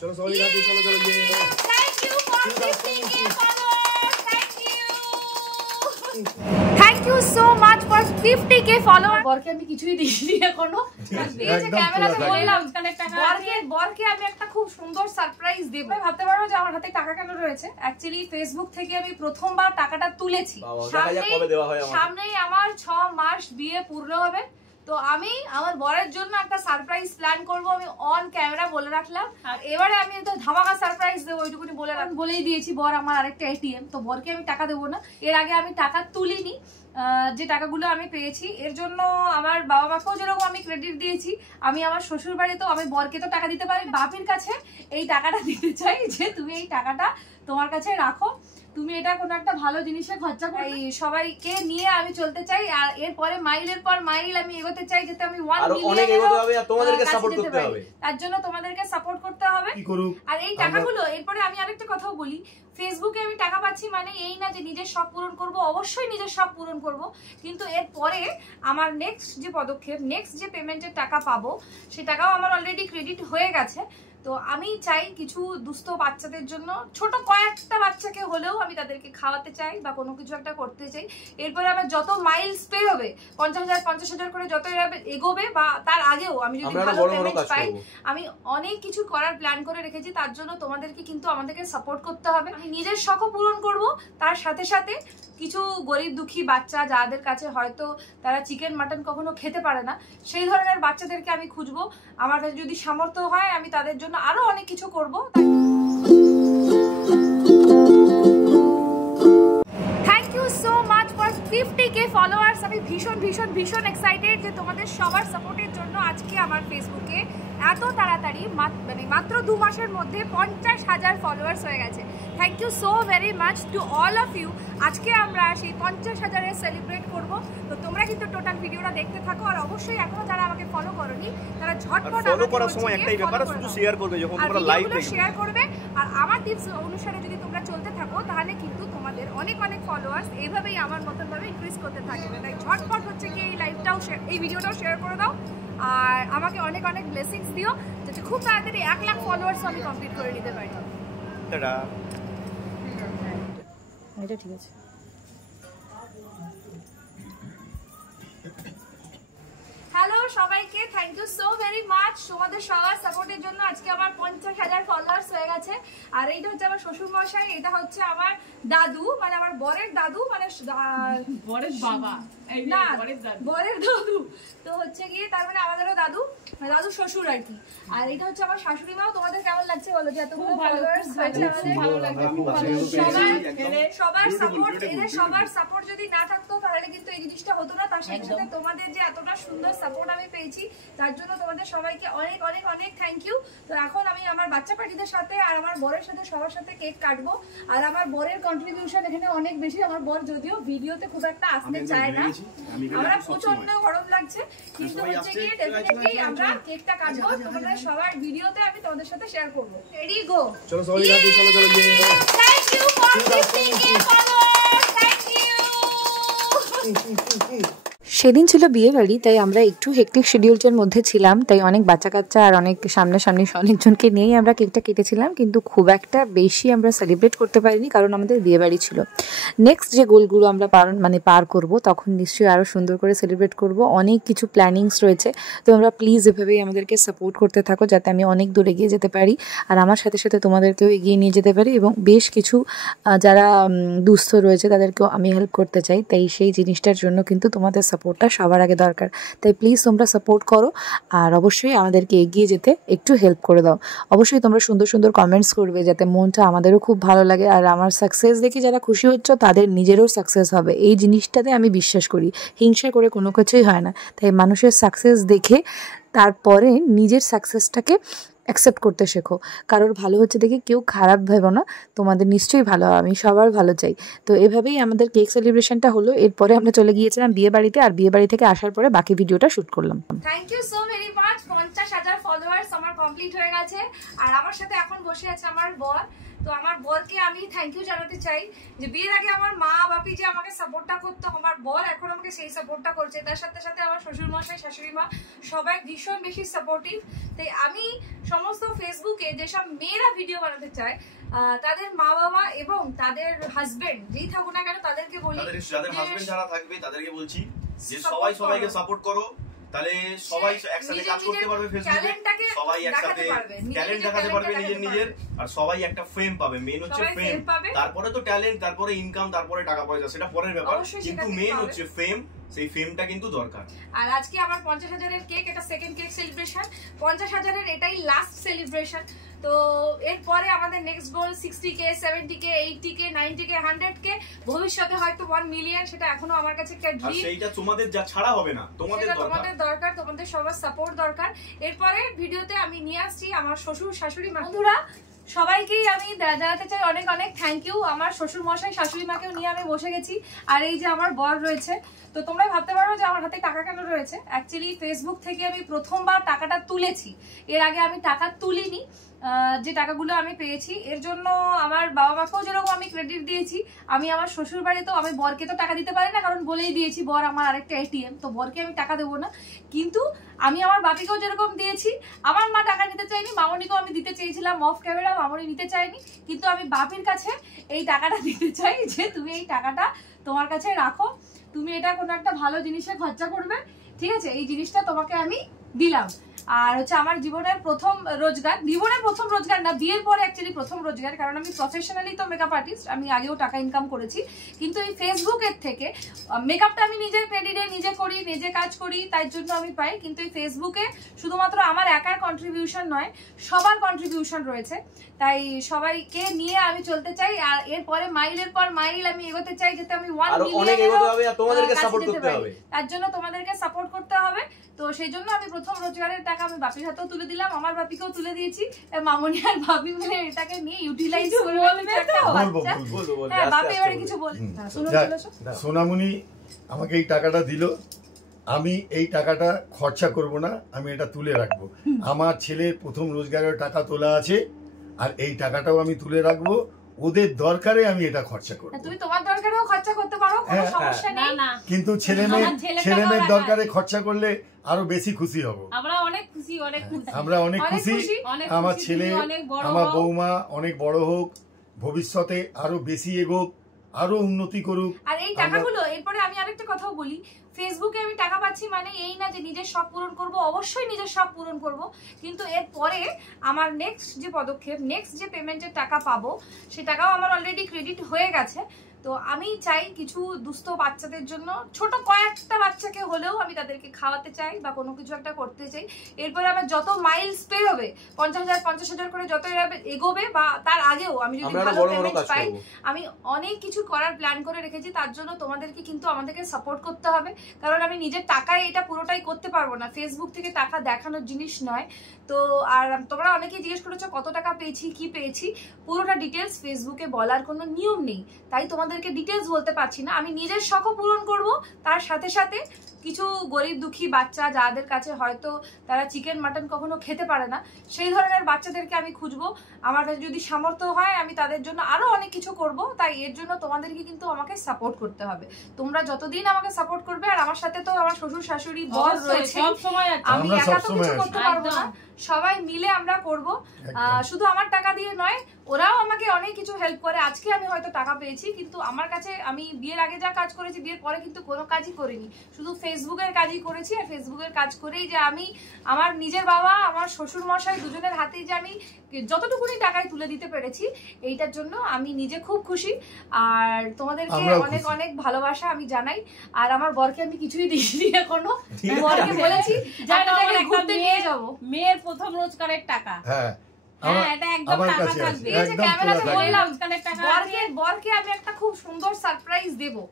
चलो सॉरी गाती चलो चलो ये thank you for 50k followers thank you so much for 50k follower বরকে আমি কিছুই দিইনি এখনো এই যে ক্যামেরাতে বললাম বরকে আমি একটা খুব সুন্দর সারপ্রাইজ দেব ভাবতে পারো যে আমার হাতে টাকা কেন রয়েছে অ্যাকচুয়ালি ফেসবুক থেকে আমি প্রথমবার টাকাটা তুলেছি সামনেই আমার 6 মাস বিয়ে পূর্ণ হবে তো আমি আমার বরের জন্য একটা সারপ্রাইজ প্ল্যান করব আমি অন ক্যামেরা বলে রাখলাম আর এবারে আমি একটা ধামাকা সারপ্রাইজ দেব ওইটুকুনি বলেই দিয়েছি বর আমার আরেকটা এটিএম তো বরকে আমি টাকা দেব না এর আগে আমি টাকা তুলিনি যে টাকাগুলো আমি পেয়েছি এর জন্য আমার বাবা মাকেও যেরকম আমি ক্রেডিট দিয়েছি আমি আমার শ্বশুর বাড়িতেও আমি বরকে তো টাকা দিতে পারি বাপির কাছে এই টাকাটা দিতে চাই যে তুমি এই টাকাটা তোমার কাছে রাখো তুমি এটা কোনো একটা ভালো জিনিসে খরচা করো সবাইকে নিয়ে আমি চলতে চাই আর এরপরে মাইলের পর মাইল আমি এগোতে চাই যাতে আমি 1 মিলিয়ন তোমাদেরকে সাপোর্ট করতে হবে তার জন্য তোমাদেরকে সাপোর্ট করতে হবে আর এই টাকাগুলো এরপরে আমি আরেকটা কথাও বলি ফেসবুকে আমি টাকা পাচ্ছি মানে এই না যে নিজের শখ পূরণ করব অবশ্যই নিজের শখ পূরণ করব কিন্তু এরপরে আমার নেক্সট যে পদক্ষেপ নেক্সট যে পেমেন্টের টাকা পাবো সেই টাকাও আমার অলরেডি ক্রেডিট হয়ে গেছে তো আমি চাই কিছু দুস্থ বাচ্চাদের জন্য ছোট কয়েকটা বাচ্চাকে হলেও আমি তাদেরকে খাওয়াতে চাই বা কোনো কিছু একটা করতে চাই এরপরে আমার যত মাইলস পেরোবে 50,000 করে যত এগোবে বা তার আগেও আমি যদি ভালো পেমেন্ট পাই আমি অনেক কিছু করার প্ল্যান করে রেখেছি তার জন্য তোমাদেরকে কিন্তু আমাদেরকে সাপোর্ট করতে হবে আমি নিজের শখও পূরণ করব তার সাথে সাথে কিছু গরিব দুঃখী বাচ্চা যাদের কাছে হয়তো তারা চিকেন মাটন কখনো খেতে পারে না সেই ধরনের বাচ্চাদেরকে আমি খুঁজবো আমার কাছে যদি সামর্থ্য হয় আমি তাদের জন্য আরো অনেক কিছু করব thank you so much for 50k followers আমি ভীষণ এক্সাইটেড যে তোমাদের সবার সাপোর্টের জন্য আজকে আমার ফেসবুকে এত তাড়াতাড়ি মানে মাত্র 2 মাসের মধ্যে 50,000 ফলোয়ার্স হয়ে গেছে thank you so very much to all of you আজকে আমরা সেই 50,000 এর সেলিব্রেট করব তো তোমরা কিন্তু টোটাল ভিডিওটা দেখতে থাকো আর অবশ্যই এখনো যারা আমাকে ফলো করোনি তারা ঝটপট ফলো করার সময় একটাই ব্যাপার শুধু শেয়ার করবে যখন তোমরা লাইভ দেখবে শেয়ার করবে আর আমার টিপস অনুসারে যদি তোমরা চলতে থাকো তাহলে কিন্তু তোমাদের অনেক ফলোয়ার্স এইভাবেই আমার মতন ভাবে ইনক্রিজ করতে থাকবে তাই ঝটপট হচ্ছে কি এই লাইভটাও এই ভিডিওটাও শেয়ার করে দাও আর আমাকে অনেক ব্লেসিংস দিও যাতে খুব তাড়াতাড়ি 1 লাখ ফলোয়ার্স আমি কমপ্লিট করে নিতে পারি টাটা এটা ঠিক আছে হ্যালো সবাইকে thank you so very much তোমাদের সবার সাপোর্টের জন্য আজকে আমার 50,000 ফলোয়ার্স হয়ে গেছে আর এইটা হচ্ছে আমার শ্বশুর মশাই এটা হচ্ছে আমার দাদু মানে আমার বরের দাদু মানে বরের বাবা না বরের দাদু তো হচ্ছে গিয়ে তার মানে আমাদেরও দাদু শ্বশুর আর কি আর এটা হচ্ছে আমার শাশুড়ি মাও তোমাদের কেমন লাগছে বলো যে এতগুলো ফলোয়ার্স হয়েছে ভালো লাগছে সবার সাপোর্ট যদি না থাকতো তাহলে কিন্তু এই জিনিসটা হতো না তার সাথে সাথে তোমাদের যে এতটা সুন্দর সাপোর্ট আমি পেয়েছি তার জন্য তোমাদের সবাইকে অনেক থ্যাংক ইউ তো এখন আমি আমার বাচ্চা পার্টিদের সাথে আর আমার বরের সাথে সবার সাথে কেক কাটবো আর আমার বরের কন্ট্রিবিউশন এখানে অনেক বেশি আমার বর যদিও ভিডিওতে খুব একটা আসতে চায় না আমরা প্রচন্ড গরম লাগছে কিন্তু হচ্ছে গিয়ে ডেফিনেটলি আমরা কেকটা কাটবো তোমাদের সবার ভিডিওতে আমি তোমাদের সাথে শেয়ার করবো রেডি গো चलो सॉरी गाती चलो चलो ये thank you for 50k followers thank you সেদিন ছিল বিয়ে বাড়ি তাই আমরা একটু হেকটিক শিডিউলের মধ্যে ছিলাম তাই অনেক বাচ্চা কাচ্চা আর অনেক সামনাসামনি অনেকজনকে নিয়েই আমরা কেকটা কেটেছিলাম কিন্তু খুব একটা বেশি আমরা সেলিব্রেট করতে পারিনি কারণ আমাদের বিয়ে বাড়ি ছিল নেক্সট যে গোলগুলো আমরা পার করব তখন নিশ্চয়ই আরও সুন্দর করে সেলিব্রেট করব অনেক কিছু প্ল্যানিংস রয়েছে তো আমরা প্লিজ এভাবেই আমাদেরকে সাপোর্ট করতে থাকো যাতে আমি অনেক দূর এগিয়ে যেতে পারি আর আমার সাথে সাথে তোমাদেরকেও এগিয়ে নিয়ে যেতে পারি এবং বেশ কিছু যারা দুস্থ রয়েছে তাদেরকেও আমি হেল্প করতে চাই তাই সেই জিনিসটার জন্য কিন্তু তোমাদের সাপোর্টটা সবার আগে দরকার তাই প্লিজ তোমরা সাপোর্ট করো আর অবশ্যই আমাদেরকে এগিয়ে যেতে একটু হেল্প করে দাও অবশ্যই তোমরা সুন্দর কমেন্টস করবে যাতে মনটা আমাদেরও খুব ভালো লাগে আর আমার সাকসেস দেখে যারা খুশি হচ্ছে তাদের নিজেরও সাকসেস হবে এই জিনিসটাতে আমি বিশ্বাস করি হিংসা করে কোনো কিছুই হয় না তাই মানুষের সাকসেস দেখে তারপরে নিজের সাকসেসটাকে অ্যাকসেপ্ট করতে শেখো কারোর ভালো হচ্ছে দেখে কেউ খারাপ ভেবো না তোমাদের নিশ্চয়ই ভালো হবে আমি সবার ভালো চাই তো এভাবেই আমাদের কেক সেলিব্রেশনটা হলো এরপরে আমরা চলে গিয়েছিলাম বিয়ে বাড়িতে আর বিয়ে বাড়ি থেকে আসার পরে বাকি ভিডিওটা শুট করলাম thank you so very much 50,000 followers আমার কমপ্লিট হয়ে গেছে আর আমার সাথে এখন বসে আছে আমার বর তো আমার বরকে আমি থ্যাংক ইউ জানাতে চাই যে বিয়ের আগে আমার মা বাপি যে আমাকে সাপোর্টটা করতো, আমার বর এখন আমাকে সেই সাপোর্টটা করছে। তার সাথে সাথে আমার শ্বশুর মশাই শাশুড়ি মা সবাই ভীষণ বেশি সাপোর্টিভ। তাই আমি সমস্ত ফেসবুকে যেসব মেয়েরা ভিডিও বানাতে চায় তাদের মা বাবা এবং তাদের হাজবেন্ড যেই থাকুক না কেন তাদেরকে বলি, যাদের হাজবেন্ড যারা থাকবে তাদেরকে বলছি যে সবাই সবাইকে সাপোর্ট করো, তাহলে সবাই একসাথে কাজ করতে পারবে ফেসবুকে, সবাই একসাথে ট্যালেন্ট দেখাতে পারবে নিজের, আর সবাই একটা ফেম পাবে। মেন হচ্ছে ফেম, তারপরে তো ট্যালেন্ট, তারপরে ইনকাম, তারপরে টাকা পয়সা, সেটা পরের ব্যাপার, কিন্তু মেন হচ্ছে ফেম। সেই ফেমটা কিন্তু দরকার। আর আজকে আমার 50,000-এর কেক, এটা সেকেন্ড কেক সেলিব্রেশন, 50,000-এর এটাই লাস্ট সেলিব্রেশন। তো এরপরে আমাদের নেক্সট গোল 60K, 70K, 80K, 90K, 100K, ভবিষ্যতে হয়তো 1 মিলিয়ন। সেটা এখনো আমার কাছে একটা ড্রিম। সেইটা তোমাদের যা ছাড়া হবে না, তোমাদের দরকার, তোমাদের সবার সাপোর্ট দরকার। এরপরে ভিডিওতে আমি নিয়ে আসছি আমার শ্বশুর শাশুড়ি মা। বন্ধুরা সবাইকেই আমি জানাতে চাই অনেক অনেক থ্যাংক ইউ। আমার শ্বশুর মশাই শাশুড়ি মাকেও নিয়ে আমি বসে গেছি, আর এই যে আমার বর রয়েছে। তো তোমরা ভাবতে পারো যে আমার হাতে টাকা কেন রয়েছে। অ্যাকচুয়ালি ফেসবুক থেকে আমি প্রথমবার টাকাটা তুলেছি, এর আগে আমি টাকা তুলিনি। যে টাকাগুলো আমি পেয়েছি এর জন্য আমার বাবা মাকেও যেরকম আমি ক্রেডিট দিয়েছি, আমি আমার শ্বশুর বাড়িতেও, আমি বরকে তো টাকা দিতে পারি না, কারণ বলেই দিয়েছি বর আমার আরেকটা এটিএম, তো বরকে আমি টাকা দেবো না। কিন্তু আমি আমার বাপিকেও যেরকম দিয়েছি, আমার মা টাকা নিতে চাইনি, মামনিকেও আমি দিতে চেয়েছিলাম অফ ক্যামেরা, মামনি নিতে চাইনি, কিন্তু আমি বাপির কাছে এই টাকাটা দিতে চাই যে তুমি এই টাকাটা তোমার কাছে রাখো, তুমি এটা কোনো একটা ভালো জিনিসে খরচা করবে, ঠিক আছে, এই জিনিসটা তোমাকে আমি দিলাম। আর হচ্ছে আমার জীবনের প্রথম রোজগার, জীবনের প্রথম রোজগার না, বিয়ের পরে অ্যাকচুয়ালি প্রথম রোজগার, কারণ আমি প্রফেশনালি তো মেকআপ আর্টিস্ট, আমি আগেও টাকা ইনকাম করেছি, কিন্তু এই ফেসবুকের থেকে মেকআপটা আমি নিজের ক্রেডিটে নিজে করি, নিজে কাজ করি, তাই জন্য আমি পাই। কিন্তু এই ফেসবুকে শুধুমাত্র আমার একার কন্ট্রিবিউশন নয়, সবার কন্ট্রিবিউশন রয়েছে, তাই সবাইকে নিয়ে আমি চলতে চাই। আর এরপরে মাইলের পর মাইল আমি এগোতে চাই, যাতে আমি 1 মিলিয়ন তার জন্য তোমাদেরকে সাপোর্ট করতে হবে। তো সেই জন্য আমি প্রথম রোজগারের টাকা আমি বাপির হাতেও তুলে দিলাম, আমার বাপিকেও তুলে দিয়েছি, মামনি আর ভাবি মিলে এটাকে নিয়ে ইউটিলাইজ করে বাপি এবারে কিছু বল। সোনামণি আমাকে এই টাকাটা দিল, আমি এই টাকাটা খরচা করব না, আমি এটা তুলে রাখবো। আমার ছেলের প্রথম রোজগারের টাকা তোলা আছে, আর এই টাকাটাও আমি তুলে রাখবো, ওদের দরকারে আমি এটা খরচা করব। তুমি তোমার দরকারেও খরচা করতে পারো, কোনো সমস্যা নেই, কিন্তু ছেলে মেয়ের দরকারে খরচা করলে আরো বেশি খুশি হব। আমরা অনেক খুশি, আমার ছেলে, আমার বৌমা অনেক বড় হোক, ভবিষ্যতে আরো বেশি এগোক, আরো উন্নতি করুক। আর এই টাকাগুলো, এরপরে আমি আরেকটা কথাও বলি, ফেসবুকে আমি টাকা পাচ্ছি মানে এই না যে নিজের শখ পূরণ করব, অবশ্যই নিজের শখ পূরণ করব, কিন্তু এরপরে আমার নেক্সট যে পদক্ষেপ, নেক্সট যে পেমেন্টের টাকা পাবো, সে টাকাও আমার অলরেডি ক্রেডিট হয়ে গেছে। তো আমি চাই কিছু দুস্থ বাচ্চাদের জন্য, ছোট কয়েকটা বাচ্চাকে হলেও আমি তাদেরকে খাওয়াতে চাই বা কোনো কিছু একটা করতে চাই। এরপরে আমার যত মাইলস পেরোবে, 50,000 করে যত এগোবে, বা তার আগেও আমি যদি ভালো পেমেন্ট পাই, আমি অনেক কিছু করার প্ল্যান করে রেখেছি। তার জন্য তোমাদেরকে কিন্তু আমাদেরকে সাপোর্ট করতে হবে, কারণ আমি নিজের টাকায় এটা পুরোটাই করতে পারবো না, ফেসবুক থেকে টাকা দেখানোর জিনিস নয়। তো আর তোমরা অনেকেই জিজ্ঞেস করেছো কত টাকা পেয়েছি, কি পেয়েছি, পুরোটা ডিটেলস ফেসবুকে বলার কোনো নিয়ম নেই, তাই তোমাদেরকে ডিটেলস বলতে পারছি না। আমি নিজের শখও পূরণ করব, তার সাথে সাথে কিছু গরিব দুঃখী বাচ্চা যাদের কাছে হয়তো তারা চিকেন মাটন কখনো খেতে পারে না, সেই ধরনের বাচ্চাদেরকে আমি খুঁজবো। আমার কাছে যদি সামর্থ্য হয় আমি তাদের জন্য আরো অনেক কিছু করব। তাই এর জন্য তোমাদেরকে কিন্তু আমাকে সাপোর্ট করতে হবে। তোমরা যতদিন আমাকে সাপোর্ট করবে, আর আমার সাথে তো আমার শ্বশুর শাশুড়ি বর রয়েছে, আমি একা তো কিছু করতে পারবো না, সবাই মিলে আমরা করব। শুধু আমার টাকা দিয়ে নয়, ওরাও আমাকে অনেক কিছু হেল্প করে। আজকে আমি হয়তো টাকা পেয়েছি, কিন্তু আমার কাছে আমি বিয়ের আগে যা কাজ করেছি, বিয়ের পরে কিন্তু কোনো কাজই করিনি, শুধু ফেসবুকের কাজই করেছি। আর ফেসবুকের কাজ করেই যে আমি আমার নিজের বাবা, আমার শ্বশুর মশাই দুজনের হাতেই যে আমি যতটুকুনি টাকায় তুলে দিতে পেরেছি, এইটার জন্য আমি নিজে খুব খুশি। আর তোমাদেরকে অনেক অনেক ভালোবাসা আমি জানাই। আর আমার বরকে আমি কিছুই দিইনি এখনো, বরকে বলেছি ঘুরতে নিয়ে যাবো। মেয়ের প্রথম রোজগারের টাকা, বরকে আমি একটা খুব সুন্দর সারপ্রাইজ দেবো।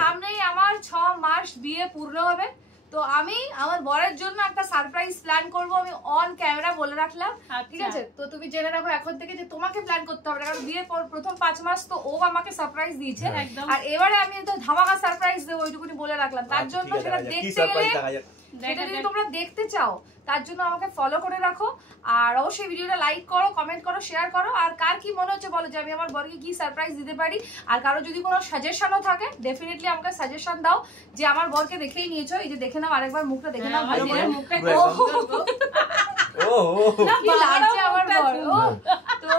সামনেই আমার 6 মাস বিয়ে পূর্ণ হবে, তো আমি আমার বরের জন্য একটা সারপ্রাইজ প্ল্যান করবো, আমি অন ক্যামেরা বলে রাখলাম, ঠিক আছে? তো তুমি জেনে রাখো এখন থেকে যে তোমাকে প্ল্যান করতে হবে, কারণ বিয়ের পর প্রথম 5 মাস তো ও আমাকে সারপ্রাইজ দিয়েছে, আর এবারে আমি তো ধামাকা সারপ্রাইজ দেবো, ওইটুকুনি বলে রাখলাম। তার জন্য সেটা দেখতে গেলে সেটা যদি তোমরা দেখতে চাও তার জন্য আমাকে ফলো করে রাখো, আর অবশ্যই ভিডিওটা লাইক করো, কমেন্ট করো, শেয়ার করো। আর কার কি মনে হচ্ছে বলো যে আমি আমার বরকে কি সারপ্রাইজ দিতে পারি, আর কারো যদি কোনো সাজেশনও থাকে ডেফিনেটলি আমাকে সাজেশন দাও, যে আমার বরকে দেখেই নিয়েছো, এই যে দেখে নাও, আরেকবার মুখটা দেখে নাও, মুখটা আমার বর। তো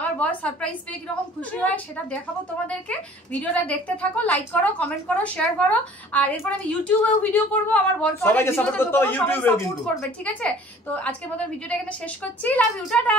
আমার বর সারপ্রাইজ পেয়ে কিরকম খুশি হয় সেটা দেখাবো তোমাদেরকে। ভিডিওটা দেখতে থাকো, লাইক করো, কমেন্ট করো, শেয়ার করো। আর এরপর আমি ইউটিউবেও ভিডিও করবো, আমার বরকে সবাইকে সাপোর্ট করতে হবে, ইউটিউবেও কিন্তু। করবে, ঠিক আছে? তো আজকের মতো ভিডিওটা এখানে শেষ করছি। Love you, tata.